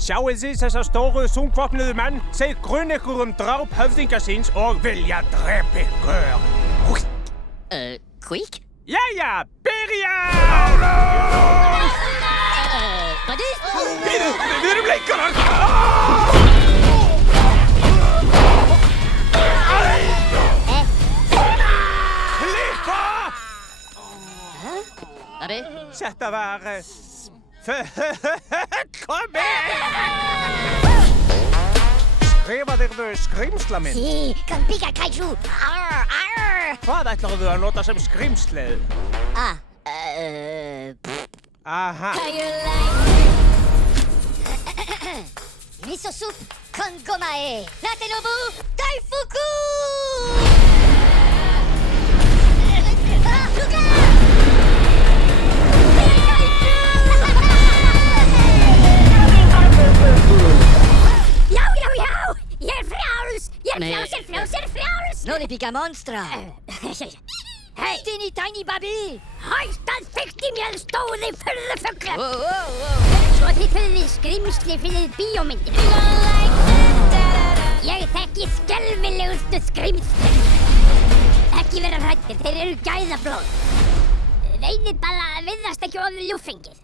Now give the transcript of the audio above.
Sjáið þið þessa stóru þungvopnuðu menn, þeir grunn ykkur dráp höfðingja síns og vilja drepa ykkur. Quick? Jæja, byrja! Hvað er? Við erum leikarar! Klippa! Abi? Þetta var... fullkomið! Skrifaðirðu skrimsla minn? Sí, con pica kaiju. Arr, arr. Hvað ætlarðu að nota sem skrimslið? Aha. Miso soup con gomae. Natenobu Daifuku! Já! Ég frjáls! Frjáls! Non, les pica monstra! Hei! Teeny tiny baby! Hæstað fykti mér stóði furðufuglar! Wow! Svo þið fyrir skrimsli fyrir bíómyndinu. Ég þekki skelfilegustu skrimsli. Ekki vera hræddir, þeir eru gæðablóð. Reynið bara að virðast ekki of ljúffengið.